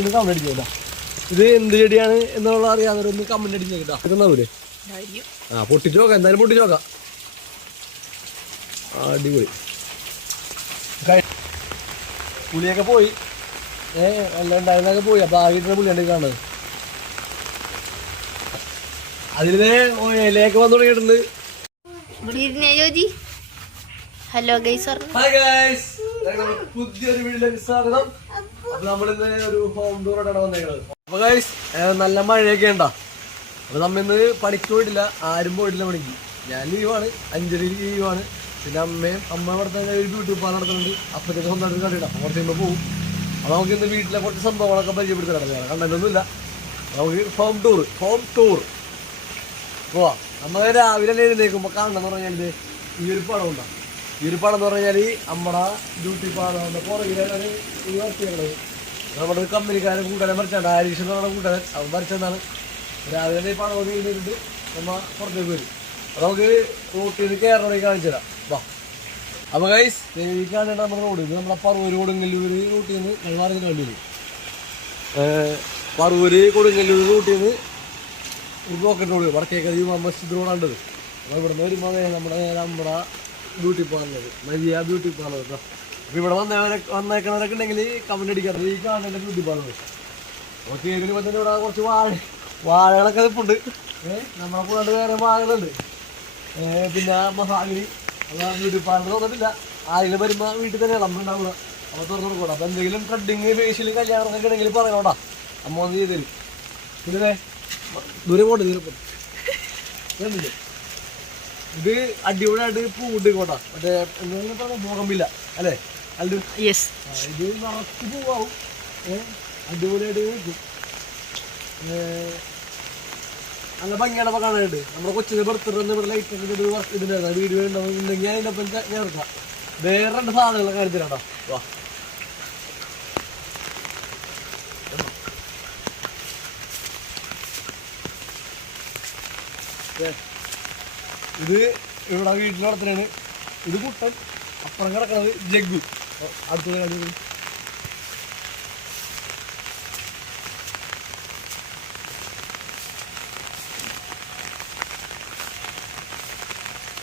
അറിയാവുന്നൊന്ന് comment അടിച്ചേട്ടാ ഇത് എന്ത് ചെടിയാണ് എന്നുള്ള അറിയാവുന്നവരൊന്ന് കമന്റ് അടിച്ചേട്ടാ ഇതെന്നാവൂലേ ആ പൊട്ടിച്ചു നോക്കാം. എന്തായാലും പൊട്ടിച്ചു നോക്കാം. അടിപൊളി. പുളിയൊക്കെ പോയി. ഏ എല്ലാം ഉണ്ടായിരുന്നൊക്കെ പോയി. അപ്പൊ ആകെ പുളിയാണ് കാണുന്നത്. അതിലെ ഇലയൊക്കെ വന്നു തുടങ്ങിയിട്ടുണ്ട്. ഹലോ ഗൈസ് പുതിയൊരു വീട്ടിലേക്ക് സ്വാഗതം. നല്ല മഴയൊക്കെ ഉണ്ടാ? അപ്പൊ നമ്മ ഇന്ന് പണിക്ക് പോയിട്ടില്ല. ആരും പോയിട്ടില്ല പണിക്ക്. ഞാൻ ലീവാണ് അഞ്ചര ലീവാണ് പിന്നെ അമ്മയും അമ്മ ഇവിടെ തന്നെ ഒരു ബ്യൂട്ടി നടത്തുന്നുണ്ട് അപ്പത്തേക്ക് സ്വന്തമായിട്ട് കണ്ടിട്ട് അപ്പൊ കുറച്ച് പോകും അപ്പൊ നമുക്ക് ഇന്ന് വീട്ടിലെ കുറച്ച് സംഭവങ്ങളൊക്കെ പരിചയപ്പെടുത്തി വേറെ കണ്ടൊന്നുമില്ല നമുക്ക് ഹോം ടൂർ ഹോം ടൂർ പോവാ. നമ്മൾ രാവിലെ എഴുന്നേക്കുമ്പോ കാണണം കാണണമെന്ന് പറഞ്ഞാൽ ഈ ഒരു പടം ഉണ്ടാവും ഈ ഒരു പടം എന്ന് പറഞ്ഞാൽ നമ്മുടെ ഡ്യൂട്ടി പാടം പുറകിലാണ് ചെയ്യണത് നമ്മുടെ ഒരു കമ്പനിക്കാരൻ കൂട്ടനെ മറിച്ചാണ് ആരീഷ് എന്ന് പറഞ്ഞ കൂട്ടുകാരൻ അവൻ മറിച്ചെന്നാണ് രാവിലെ ഈ പാടം ഒന്ന് എഴുന്നേറ്റിട്ട് നമ്മൾ പുറത്തേക്ക് വരും. അപ്പോൾ നമുക്ക് റോട്ടിൽ നിന്ന് കയറണമെങ്കിൽ കാണിച്ചു തരാം. വാ. അപ്പോൾ ഗൈസ് ഈ കാണേണ്ട നമ്മുടെ റോഡ് ഇത് നമ്മുടെ പറവൂർ കൊടുങ്ങല്ലൂർ റൂട്ടിൽ നിന്ന് നെൽവാരത്തിന് വേണ്ടി വരും പറവൂര് കൊടുങ്ങല്ലൂർ റൂട്ടിൽ നിന്ന് ഒരു പോക്കറ്റ് റോഡ് വടക്കേക്കര ജുമാ മസ്ജിദ് റോഡാണ്ടത് അപ്പോൾ ഇവിടെ നിന്ന് വരുമ്പോൾ നമ്മുടെ നമ്മുടെ beauty parlour Maria beauty parlour കേട്ടോ അപ്പോൾ ഇവിടെ വന്നവരെ വന്നേക്കണവരൊക്കെ ഉണ്ടെങ്കിൽ കമന്റ് അടിക്കാറ് ഈ കാണുന്ന ബ്യൂട്ടി പാർലർ നമുക്ക് കേൾക്കുമ്പോൾ പറ്റുന്ന ഇവിടെ കുറച്ച് വാഴ വാഴകളൊക്കെ നിൽപ്പുണ്ട് ഏഹ് നമ്മളെ കൂടാണ്ട് വേറെ വാഴകളുണ്ട്. പിന്നെ മഹാഗിരി. അതാ ബ്യൂട്ടി പാർലർ വന്നിട്ടില്ല. ആരെങ്കിലും വരുമ്പോൾ വീട്ടിൽ തന്നെ നമ്മളുണ്ടാവുക അപ്പോൾ തുറന്നു കൊടുക്കണം. അപ്പോൾ എന്തെങ്കിലും കട്ടിങ് ഫേഷ്യൽ കല്യാണമൊക്കെ ഉണ്ടെങ്കിൽ പറയണോടാ അമ്മ ഒന്ന് ചെയ്തു തരും. പിന്നെ ദൂരെ പോട്ടെ ദൂരെ പോട്ടെ. കണ്ടില്ലേ? ഇത് അടിപൊളിയായിട്ട് പൂണ്ട് കോട്ടാ. മറ്റേ ഭോഗമില്ല അല്ലേ? അല്ല. യെസ് ഇത് നിറച്ച് പൂവാവും. അടിപൊളിയായിട്ട് നിൽക്കും നല്ല ഭംഗിയാണ് അപ്പൊ കാണാനായിട്ട്. നമ്മുടെ കൊച്ചിന്റെ ബർത്ത്ഡേ ഇവിടെ ലൈറ്റ് ഒരു ഇതിന്റെ വീഡിയോ ഉണ്ടാവുന്നുണ്ടെങ്കിൽ അതിന്റെ ഒപ്പം ചേർക്കാം വേറെ രണ്ട് സാധനങ്ങളെ കാര്യത്തിലാണോ വാ. ഏ, ഇത് ഇവിടെ വീട്ടിൽ വളർത്തുന്നതാണ് ഇത് കുട്ടൻ അപ്പുറം കിടക്കണത് ജഗ്ഗു. അടുത്തത് കാണിച്ചു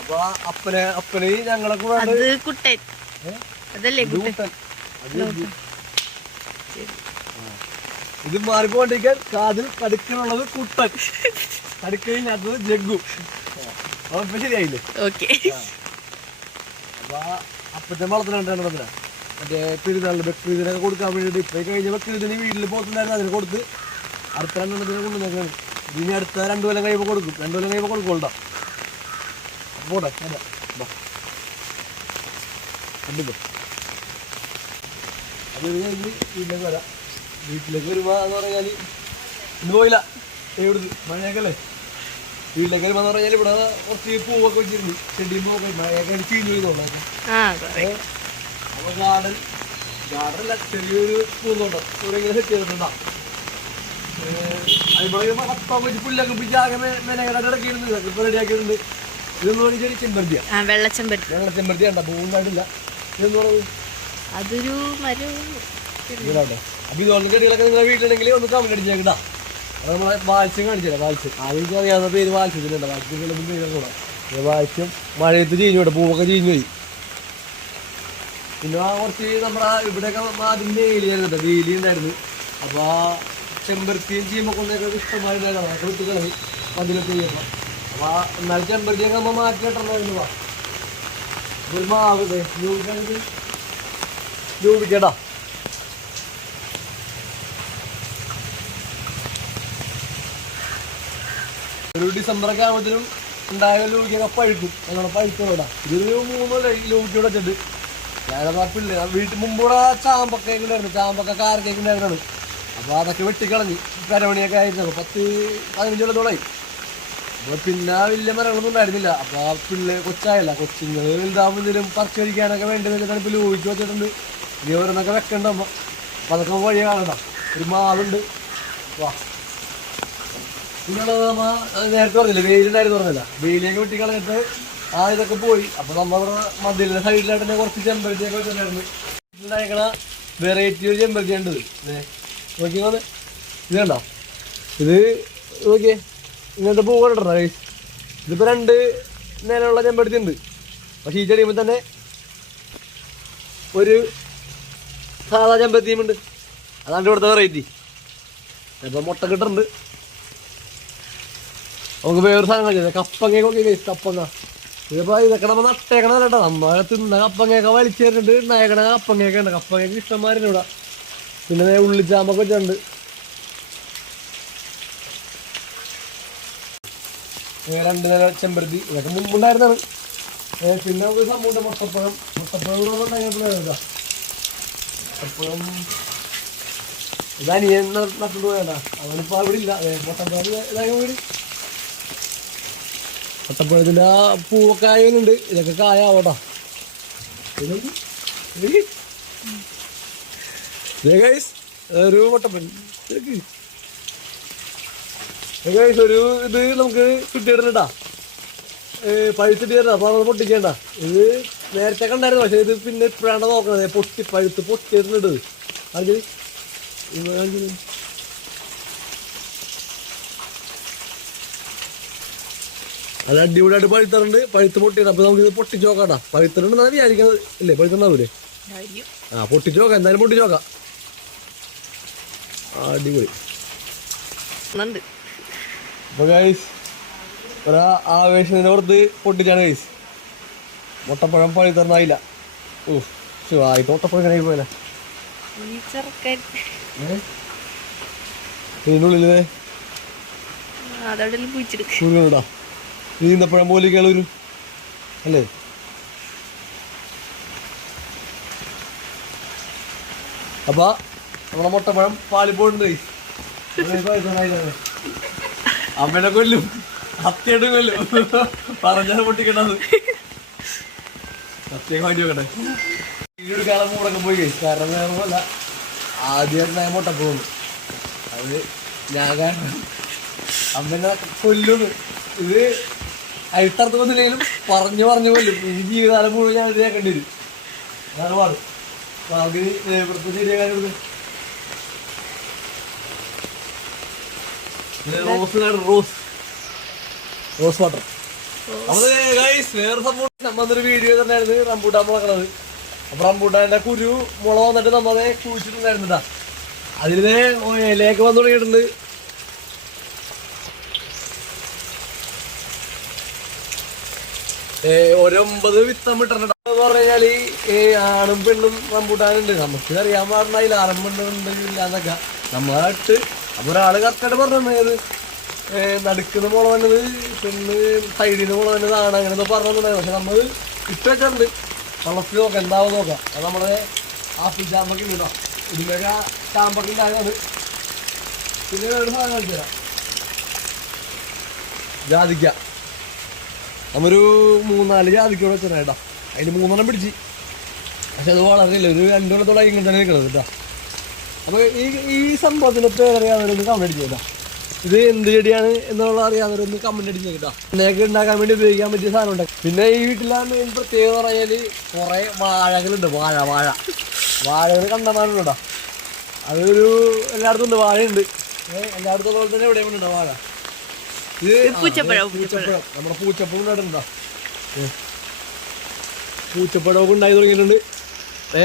അപ്പൊ അപ്പനെ അപ്പനെ ഞങ്ങളെ കൂടെ അത് കുട്ടൻ. അതല്ലേ ഇത് കുട്ടൻ? മാറിപ്പോണ്ടിരിക്കാൻ കാതിൽ കടുക്കനുള്ളത് കുട്ടൻ. കടുക്കയില്ലാത്തത് ജഗ്ഗു. ശരിയായില്ലേ? ഓക്കെ. അപ്പൊ ആ അപ്പത്തെ വളർത്തലുണ്ടാണ് പറഞ്ഞ മറ്റേ പെരുന്നാളിന് ബക്രീദിനൊക്കെ കൊടുക്കാൻ വേണ്ടിയിട്ട് ഇപ്പൊ ഈ കഴിഞ്ഞ ബക്രീദിന് വീട്ടിൽ പോത്തുണ്ടായിരുന്നു അതിന് കൊടുത്ത് അടുത്ത രണ്ടെണ്ണത്തിന് കൊണ്ടുവന്നേക്കാണ്. ഇനി അടുത്ത രണ്ടു കൊല്ലം കഴിയുമ്പോൾ കൊടുക്കും. രണ്ടു കൊല്ലം കഴിയുമ്പോൾ കൊടുക്കുള്ളൂ പോട്ടെ അതെ ബാ കണ്ടിപ്പോ അത് കഴിഞ്ഞ് വീട്ടിലേക്ക് വരാം. വീട്ടിലേക്ക് വരുമ്പോ എന്ന് പറഞ്ഞാൽ ഇന്ന് പോയില്ല. എവിടുന്ന് മഴയൊക്കെ അല്ലേ? വീട്ടിലേക്ക് വരുമ്പോ എന്ന് പറഞ്ഞാൽ ഇവിടെ കുറച്ച് പൂവൊക്കെ വെച്ചിരുന്നു. ചെടിയും പൂവൊക്കെ മഴയൊക്കെ ചീഞ്ഞു പോയി ആ ഗാർഡൻ ഗാർഡനല്ല ചെറിയൊരു പൂന്തോട്ടം. ഇവിടെ ഇങ്ങനെ സെറ്റ് ചെയ്തിട്ടുണ്ടാ. ഇവിടെ കത്താൻ വെച്ച് പുല്ലൊക്കെ പിടിച്ച് ആകെ മെനകട ഇടക്കിയിട്ടുണ്ട് ഇപ്പൊ റെഡിയാക്കിയിട്ടുണ്ട് ഇതെന്ന് പറഞ്ഞ ചെടി ചെമ്പരത്തിയാ. ആ വെള്ളച്ചമ്പരുത്തി. ഞങ്ങളെ ചെമ്പരത്തി കണ്ട പൂവും ഇതെന്ന് പറയുന്നത് അതൊരു മരം. ഇതിലാട്ടെ അപ്പൊ ഇതുപോലെ ചെടികളൊക്കെ നിങ്ങളുടെ വീട്ടിലുണ്ടെങ്കിൽ ഒന്ന് കമന്റ് അടിച്ചേക്കട്ടാ അത് നമ്മളെ വാത്സ്യം കാണിച്ചുതരാം വാത്സ്യം. ആദ്യം അറിയാവുന്ന പേര് വാത്സ്യത്തിനുണ്ട് വാത്സ്യത്തിലൊന്നും പേര് കൂടാ. വാത്സ്യം മഴയത്ത് ചീഞ്ഞു പോട്ടെ പൂവൊക്കെ ചീഞ്ഞു പോയി. പിന്നെ ആ കുറച്ച് നമ്മുടെ ഇവിടെയൊക്കെ ആദ്യം വേലിയായിരുന്നു വേലി ഉണ്ടായിരുന്നു. അപ്പോൾ ആ ചെമ്പരത്തിയും ചീമക്കൊണ്ടൊക്കെ ഇഷ്ടമായിട്ടുണ്ടായിരുന്നു വിട്ട് കളഞ്ഞ് അതിലൊക്കെ ചെയ്യുമ്പോൾ അപ്പോൾ ആ എന്നാൽ ചെമ്പരത്തിയൊക്കെ നമ്മൾ മാറ്റി കെട്ടണമായിരുന്നു വാ ഒരു മാവ് ദേ, ഒരു ഡിസംബർ ഒക്കെ ആകുമ്പോഴത്തേനും ഉണ്ടായ ലോകിയൊക്കെ പഴുക്കും. ഞങ്ങളെ പഴുക്കോടാ ഇതൊരു മൂന്ന് ലോകിയോടെ വെച്ചിട്ട്. ഞാനത് ആ പിള്ളേ വീട്ടിൽ മുമ്പൂടെ ചാമ്പൊക്കെ ഉണ്ടായിരുന്നു ചാമ്പൊക്കെ കാരക്കൊക്കെ ഉണ്ടായിരുന്നു അപ്പോൾ അതൊക്കെ വെട്ടിക്കളഞ്ഞ് കരമണിയൊക്കെ ആയിരുന്നു. പത്ത് പതിനഞ്ച് കൊല്ലത്തോളായി. അപ്പോൾ പിന്നെ വലിയ മരങ്ങളൊന്നും ഉണ്ടായിരുന്നില്ല. അപ്പോൾ ആ പിള്ളേ കൊച്ചായല്ല. കൊച്ചുങ്ങൾ വലുതാവുന്നതിലും പറിച്ചു കഴിക്കാനൊക്കെ വേണ്ടതൊക്കെ ഇപ്പോൾ ലോഹിച്ച് വെച്ചിട്ടുണ്ട്. ഇനി ഓരോന്നൊക്കെ വെക്കണ്ടമ്മ അപ്പോൾ അതൊക്കെ വഴി കാണണ്ട ഒരു മാളുണ്ട്. വാ. പിന്നെ നമ്മ നേരത്തെ പറഞ്ഞില്ല വെയിലുണ്ടായിരുന്നു പറഞ്ഞില്ല. വെയിലേക്ക് വെട്ടി കളഞ്ഞിട്ട് ആ ഇതൊക്കെ പോയി. അപ്പൊ നമ്മളവിടെ മതിലിന്റെ സൈഡിലായിട്ട് തന്നെ കുറച്ച് ചെമ്പരത്തിയൊക്കെ വെച്ചിട്ടുണ്ടായിരുന്നു. വെറൈറ്റി ഒരു ചെമ്പരത്തി ഉണ്ട് നോക്കിയത് ഇത് കണ്ടോ? ഇത് നോക്കിയേ. ഇങ്ങനത്തെ പൂ കണ്ടോ ഇതിപ്പോ രണ്ട് നിലയുള്ള ചെമ്പരത്തി ഉണ്ട്. പക്ഷെ ഈ ചെടിയുമ്പോൾ തന്നെ ഒരു സാധാ ചെമ്പരത്തിയും ഉണ്ട്. അതാണ് ഇവിടുത്തെ വെറൈറ്റി ഇപ്പൊ മുട്ട കിട്ടുന്നുണ്ട്. നമുക്ക് വേറൊരു സാധനം കളിച്ചത് കപ്പങ്ങയൊക്കെ ഗൈസ് കപ്പങ്ങ. ഇതിപ്പോ ഇതൊക്കെ നമ്മൾ നട്ടേക്കണ കേട്ടോ നമ്മളെ തിന്ന കപ്പങ്ങയൊക്കെ വലിച്ചേറിട്ട് നയക്കണ കപ്പങ്ങയൊക്കെ ഉണ്ട് കപ്പങ്ങയൊക്കെ ഇഷ്ടംമാരുണ്ട് ഇവിടെ. പിന്നെ ഉള്ളിച്ചാമ്പൊക്കെ വെച്ചിട്ടുണ്ട്. ഏ, രണ്ട് നില ചെമ്പരത്തി. ഇതൊക്കെ മുമ്പുണ്ടായിരുന്നാണ് പിന്നെ ഒരു സംഭവം മുട്ടപ്പഴം. മുട്ടപ്പഴം കൂടെ ഇതാ നീ നട്ടിട്ട് പോയതാ. അവനിപ്പോ അവിടെ ഇല്ല. മുട്ടപ്പഴം ഇതായി വീട്. മുട്ടപ്പഴത്തിന്റെ ആ പൂവൊക്കെ ആയുന്നുണ്ട് ഇതൊക്കെ കായാവട്ടോ. ഒരു ഒരു ഇത് നമുക്ക് കിട്ടിയിട്ടാ പഴുത്തിട്ട് തരണം. അപ്പൊ നമ്മൾ പൊട്ടിക്കേണ്ട. ഇത് നേരത്തെ കണ്ടായിരുന്നു. പക്ഷെ ഇത് പിന്നെ ഇപ്പോഴാണ് നോക്കണത്. പൊട്ടി പഴുത്ത് പൊട്ടിയിട്ടുണ്ട് കാണിച്ചത് ഇത് കാണിച്ചത് അത് അടിപൊളിയായിട്ട് പഴുത്തറുണ്ട് പഴുത്ത് പൊട്ടിയിട്ട് അപ്പൊ നമുക്ക് ഇത് പൊട്ടിച്ച് നോക്കാട്ടാ. പഴുത്തിട്ടുണ്ടെന്നാണ് വിചാരിക്കുന്നത് ഇല്ലേ? പഴുത്തുണ്ടാവൂലേ ആ പൊട്ടിച്ച് നോക്കാം. എന്തായാലും പൊട്ടിച്ച് നോക്കാം. അടിപൊളി. അപ്പൊ ഗൈസ് ഒരാ ആവേശത്തിന് പുറത്ത് പൊട്ടിച്ചാണ് ഗൈസ് മുട്ടപ്പഴം പഴി തന്നായില്ല ആയിട്ട് മുട്ടപ്പഴം ഇങ്ങനെ പോയല്ലേ? ഇതിനുള്ളിൽ അതവിടെ കുരുങ്ങടാ നീന്തപ്പഴം പോലെ വരും. അല്ലേ? അപ്പൊ നമ്മളെ മുട്ടപ്പഴം പാലിപ്പോണ്ട്. അമ്മയുടെ കൊല്ലും. അത്യയുടെ കൊല്ലും. പറഞ്ഞാൽ പൊട്ടിക്കണത്. സത്യം മാറ്റി വെക്കട്ടെ കാലം മുടക്കം പോയി. കാരണം കാരണം പോലെ ആദ്യം ഞാൻ മുട്ടപ്പഴം അത് ഞാൻ കാരണം അമ്മേനെ കൊല്ലുന്നു. ഇത് വന്നില്ലെങ്കിലും പറഞ്ഞു പറഞ്ഞു കൊല്ലും. ഈ ജീവിതകാലം മുഴുവൻ ഞാൻ ഇത് കേൾക്കേണ്ടി വരും. അതാണ് പാട്. ഇവിടുത്തെ ശരിയാക്കാൻ കൊടുക്കും. Rose rose. Rose water. വേറെ വീഡിയോ തന്നെയായിരുന്നു റംബൂട്ടാൻ മുളക്കണത്. അപ്പൊ റംബൂട്ടാന്റെ കുരു മുള വന്നിട്ട് നമ്മളെ കുഴിച്ചിട്ടുണ്ടായിരുന്നിട്ടാ അതിലേ ഇലയൊക്കെ വന്നു തുടങ്ങിയിട്ടുണ്ട്. ഒരൊമ്പത് വിത്തം വിട്ടിട്ടുണ്ട് എന്ന് പറഞ്ഞു കഴിഞ്ഞാൽ ഈ ആണും പെണ്ണും റംബൂട്ടാനുണ്ട്. നമുക്ക് അറിയാൻ പാടില്ല. ആണും പെണ്ണും ഉണ്ട് ഇല്ലാന്നൊക്കെ. നമ്മളായിട്ട് അപ്പൊ ഒരാൾ കറക്റ്റായിട്ട് പറഞ്ഞു ഏ, നടുക്കുന്ന മുള വന്നത് പെണ്ണ് സൈഡിൽ നിന്ന് മുള വന്നത് ആണ്. അങ്ങനെ പറഞ്ഞിട്ടുണ്ടായിരുന്നു പക്ഷെ നമ്മൾ ഇട്ട് വെച്ചിട്ടുണ്ട്. വളർത്തി നോക്കാം. എന്താവും നോക്കാം. അത് നമ്മളെ ആപ്പിൾ ചാമ്പൊക്കെ ഇട്ടോ ഇതിലൊക്കെ ചാമ്പൊക്കെ ഉണ്ടായത് പിന്നെ ഒരു സാധനം കാണിച്ചു തരാം ജാതിക്ക. നമ്മൊരു മൂന്നാൽ ജാതിക്കോടെ വെച്ചാ അതിന് മൂന്നെണ്ണം പിടിച്ച്. പക്ഷെ അത് വളർന്നില്ല. ഒരു രണ്ടു കൊല്ലത്തോളം ഇങ്ങനെ തന്നെ നിൽക്കണത് കേട്ടോ. അപ്പൊ ഈ ഈ സംഭവത്തിനൊക്കെ പേരറിയാവുന്നവരൊന്ന് അടിച്ചു കേട്ടോ ഇത് എന്ത് ചെടിയാണ് എന്നുള്ള അറിയാവുന്നവരൊന്ന് കമന്റ് അടിച്ചു കേട്ടോ. എന്നൊക്കെ ഉണ്ടാക്കാൻ വേണ്ടി ഉപയോഗിക്കാൻ പറ്റിയ സാധനം ഉണ്ട്. പിന്നെ ഈ വീട്ടിലാണ് മെയിൻ പ്രത്യേകത പറഞ്ഞാൽ കുറേ വാഴകളുണ്ട്. വാഴ വാഴ. വാഴകൾ കണ്ടമാനുണ്ട് കേട്ടോ അതൊരു എല്ലായിടത്തും ഉണ്ട്. വാഴയുണ്ട്. എല്ലായിടത്തും പോലെ തന്നെ എവിടെയും വാഴ. പൂച്ചപ്പഴം, പൂച്ചപ്പഴം. നമ്മുടെ പൂച്ചപ്പഴം ഉണ്ടായിട്ടുണ്ടോ പൂച്ചപ്പഴമൊക്കെ ഉണ്ടായി തുടങ്ങിയിട്ടുണ്ട്. ഏ?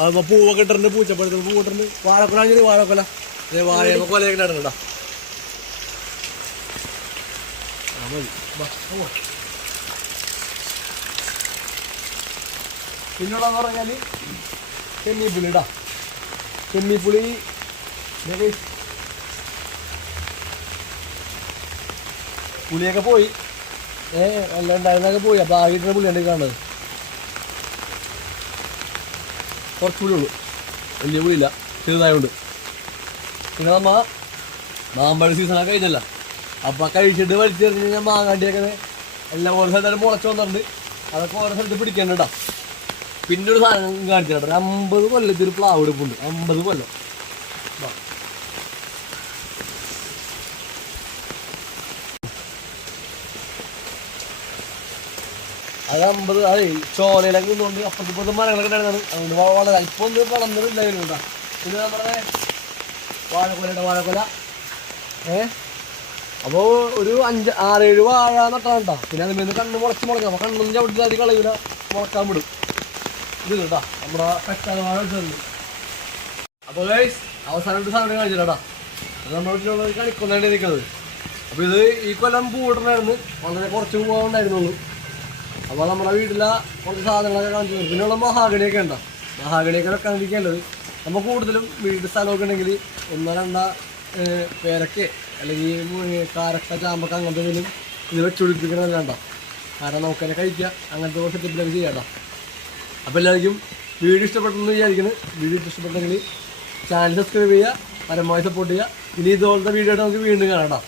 അത് പൂവൊക്കെ ഇട്ടിട്ടുണ്ട് പൂച്ചപ്പഴത്തിന് പൂ ഇട്ടിട്ടുണ്ട്. വാഴക്കൊല ആണെങ്കിൽ വാഴക്കൊല. വാഴയൊക്കെ കൊലയൊക്കെ പോവാം. പിന്നുള്ളതെന്ന് പറഞ്ഞാൽ ചെമ്മീപ്പുളി ഇടാ. ചെമ്മീപ്പുളി പുളിയൊക്കെ പോയി. ഏഹ് എല്ലാം ഉണ്ടായിരുന്നൊക്കെ പോയി. അപ്പൊ ആകിട്ടുള്ള പുളിയുണ്ട് കാണുന്നത്. കുറച്ച് പുളിയുള്ളൂ വലിയ പുളിയില്ല ചെറുതായതുകൊണ്ട് പിന്നെ നമ്മ മാമ്പഴ സീസണൊക്കെ കഴിഞ്ഞല്ല. അപ്പൊ കഴിച്ചിട്ട് വലിച്ചെറിഞ്ഞ് കഴിഞ്ഞാൽ മാങ്ങാണ്ടിയൊക്കെ എല്ലാം ഓരോ സ്ഥലത്തും മുളച്ച് വന്നിട്ടുണ്ട്. അതൊക്കെ ഓരോ സ്ഥലത്ത് പിടിക്കണ്ട പിന്നെ ഒരു സാധനം കാണിച്ചിട്ടുണ്ട്. ഒരു അമ്പത് കൊല്ലത്തിൽ പ്ലാവ് എടുപ്പുണ്ട്. അമ്പത് കൊല്ലം. അത് അമ്പത് അത് ചോലയിലൊക്കെ നിന്നുകൊണ്ട് അപ്പുറത്തിപ്പുറത്ത് മരങ്ങളൊക്കെ ഉണ്ടായിരുന്നു അതുകൊണ്ട് വളരെ ഇപ്പൊ ഒന്ന് വളർന്നിട്ടുണ്ടായിരുന്നു കേട്ടോ പിന്നെ നമ്മുടെ വാഴക്കൊലയുടെ വാഴക്കൊല. ഏ? അപ്പോൾ ഒരു അഞ്ച് ആറേഴ് വാഴ നട്ടാണ്ടാ പിന്നെ അതിൽ നിന്ന് കണ്ണ് മുളച്ച് മുളക്കാം അപ്പോൾ കണ്ണൊന്നും അതി കളയൂല. മുളക്കാൻ വിടും. ഇത് കേട്ടാ? നമ്മുടെ കച്ചാൽ വാഴ ഇട്ടുണ്ട് അപ്പോൾ ഗൈസ് അവസാനം സാധനം കാണിച്ചിട്ടാ അത് നമ്മുടെ വീട്ടിലുള്ള കളിക്കൊണ്ടാണ് നിൽക്കുന്നത് അപ്പോൾ ഇത് ഈ കൊല്ലം പൂവിടണമായിരുന്നു വളരെ കുറച്ച് പൂവുണ്ടായിരുന്നുള്ളൂ അപ്പോൾ നമ്മുടെ വീട്ടിലെ കുറച്ച് സാധനങ്ങളൊക്കെ കാണിച്ചു തരും. പിന്നെയുള്ള മഹാഗണിയൊക്കെ ഉണ്ടോ? മഹാഗണിയൊക്കെ വെക്കാണ്ടിരിക്കേണ്ടത് നമ്മൾ കൂടുതലും വീട് സ്ഥലമൊക്കെ ഉണ്ടെങ്കിൽ ഒന്നോ രണ്ടോ ഏഹ്, പേരയ്ക്ക് അല്ലെങ്കിൽ കാരക്ക ചാമ്പക്ക അങ്ങനത്തെ എന്തെങ്കിലും ഇത് വെച്ച് പിടിപ്പിക്കണമല്ലാണ്ട കാരണം നമുക്ക് തന്നെ കഴിക്കുക. അങ്ങനത്തെ കുറച്ച് സെറ്റപ്പിലൊക്കെ ചെയ്യാട്ടോ അപ്പോൾ എല്ലാവർക്കും വീഡിയോ ഇഷ്ടപ്പെട്ടെന്ന് വിചാരിക്കുന്നു. വീഡിയോ ഇഷ്ടപ്പെട്ടെങ്കിൽ ചാനൽ സബ്സ്ക്രൈബ് ചെയ്യുക പരമാവധി സപ്പോർട്ട് ചെയ്യുക. ഇനി ഇതുപോലത്തെ വീഡിയോ ആയിട്ട് നമുക്ക് വീണ്ടും കാണാം